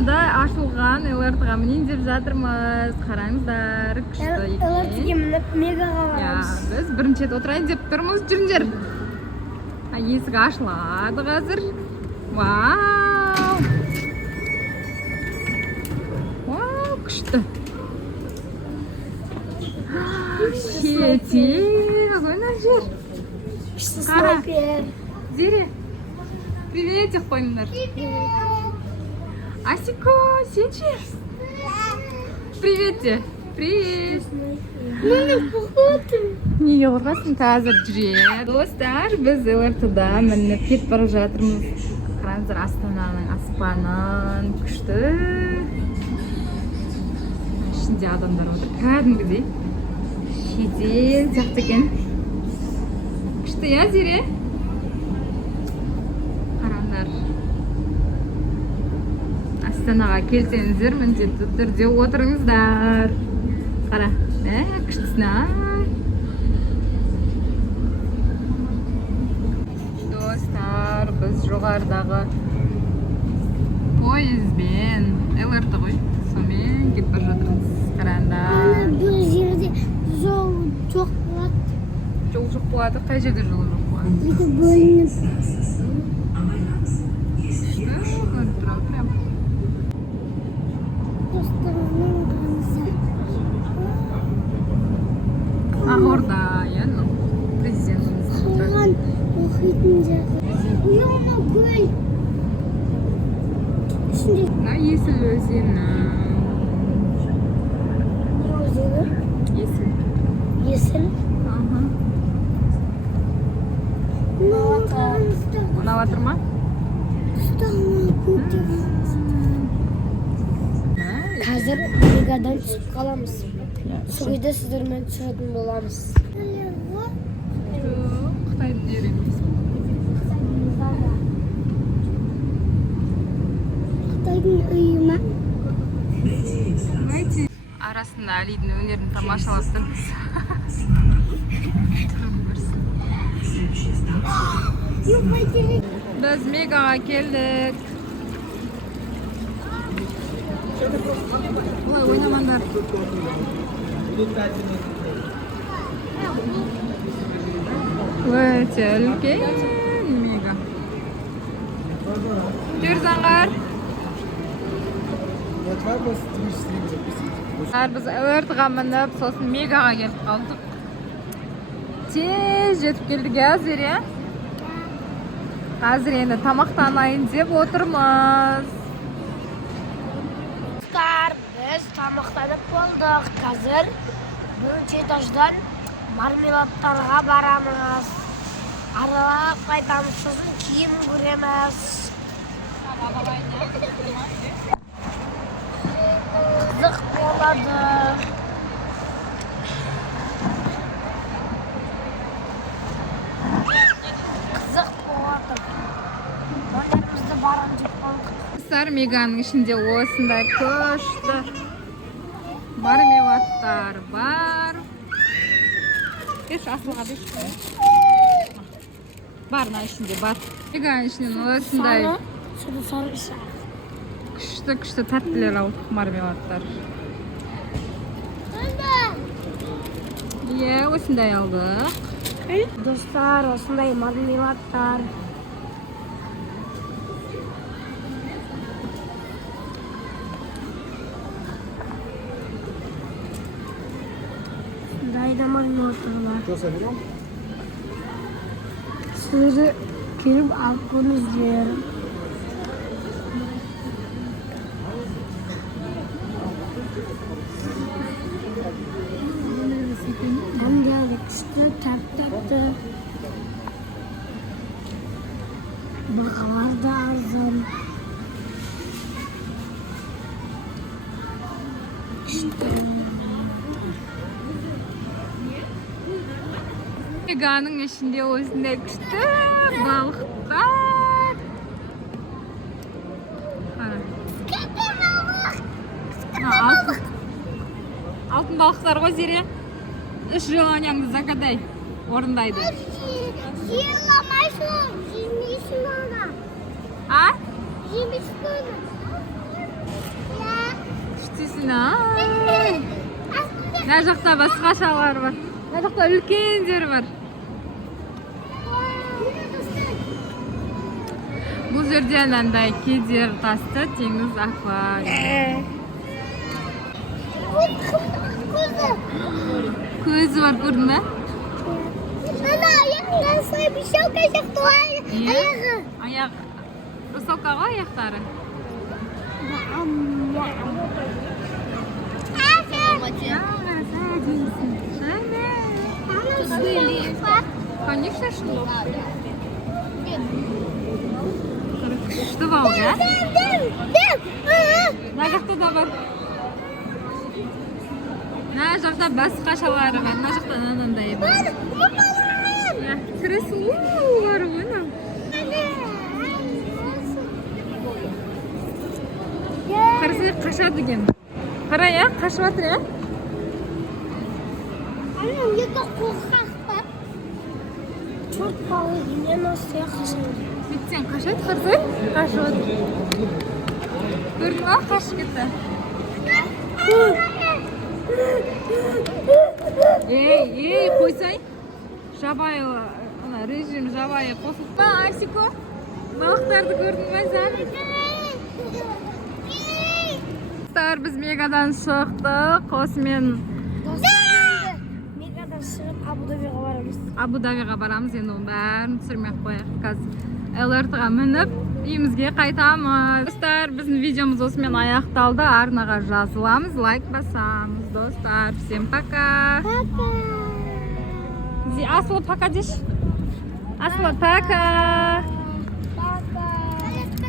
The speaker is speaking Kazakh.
астанада ашылған ЛРТ-ға мінейін деп жатырмыз. Қараңыздар, күшті екен. ЛРТ-ге мініп мегаға барамыз. Біз бірінші рет отырайын деп тұрмыз. Жүріңдер. Есік ашылады қазір. Вау! Вау, күшті. Шетел, ойнап жүр. Күшті снайпер. Зере, приветик қойыңдар. Асико, сен ше? Привет де. Привет. Неге қорқасың? Қазір жүреді. Достар, біз ЛРТ-да мініп кетіп бара жатырмыз. Қараңыздар, Астананың аспанын күшті. Ішінде адамдар отыр. Кәдімгідей. Шетел сияқты екен. Күшті, я, Зере? Қараңдар. Астанаға келсеңіздер, міндетті түрде отырыңыздар. Қара, күштісін, Достар, біз жоғарыдағы пойызбен, ЛРТ ғой, сонымен кетіп бара жатырмыз. Қараңдар. Бір жерде жол жоқ болады. Жол жоқ болады, қай жерде жол жоқ болады? Бүйтіп бөлініп. Көрініп тұрады прям. Достарымның қанысы. Ақорда, президентіміз. Қалған оқитын жағы. Ұяма көл. Ішінде. Есіл өзені. Не өзені? Есіл. Есіл. Ұнап жатыр ма? Қазір мегадан түсіп қаламыз. Суйда сіздермен түсетін боламыз. Қытайды үйренеміз. Қытайдың үйі ма? Арасында Алидің өнерін тамашаластыңыз. Біз Мегаға келдік. Олай ойнамаңдар. Өте үлкен Мега. Жүрзаңғар. Біз ЛРТ-ға мініп, сосын Мегаға келіп қалдық. Тез жетіп келдік, Зере. Қазір енді тамақтанайын деп отырмыз. Достар, біз тамақтанып болдық. Қазір бірінші этаждан мармеладтарға барамыз. Аралап қайтамыз, сосын киім көреміз. Қызық болады. Меганың ішінде осындай күшті мармеладтар бар. Еш асылға беш. Бар, на ішінде бар. Меганың ішінен осындай күшті тәттілер алдық мармеладтар. Осындай алдық. Достар, осындай мармеладтар. Дайда мармеладтар бар. Сіздер келіп алып көріңіздер. Әмделі күшті, тәп-тәпті. Бағалар да арзан. Меганың ішінде осындай күшті балықтар. Алтын балықтар ғой, Зере. Үш желанияңды загадай, орындайды. Желамайсың, жемейсің оны. А? Жемейсің оны. Сина. Мына жақта басқашалар бар. Мына жақта үлкен жер бар. Бұл жерде анандай кедер тасты теңіз аквариум. Көзі бар, көрдің бе? Аяқ. Русалка ғой аяқтары. Конечно, что? Что волга? Мына жақта да бар. Мына жақта басқашалары бар. Мына жақта анандай бар. Креслолар ғой. Қарасай қашады екен. Қара я, қашып жатыр я. Annem yedi korkak bak. Çok pahalı yine nasıl yakışır? Беттен қашады, қарасай. Қашып жатыр. Көрдің ба, қашып кетті. Ей, қойсай. Жабайы, режим жабайы қосылды ба, Арсико? Балықтарды көрдің ба сен? Біз Мегадан шықтық. Осымен Мегадан шығып Абу-Дабиға барамыз. Абу-Дабиға барамыз. Енді оның бәрін түсірмей қояйық. Қазір LRT-ға мініп, үйімізге қайтамыз. Достар, біздің видеомыз осымен аяқталды. Арнаға жазыламыз, лайк басамыз. Достар, всем пока. Пока. Асылы пока деш. Асылы пока.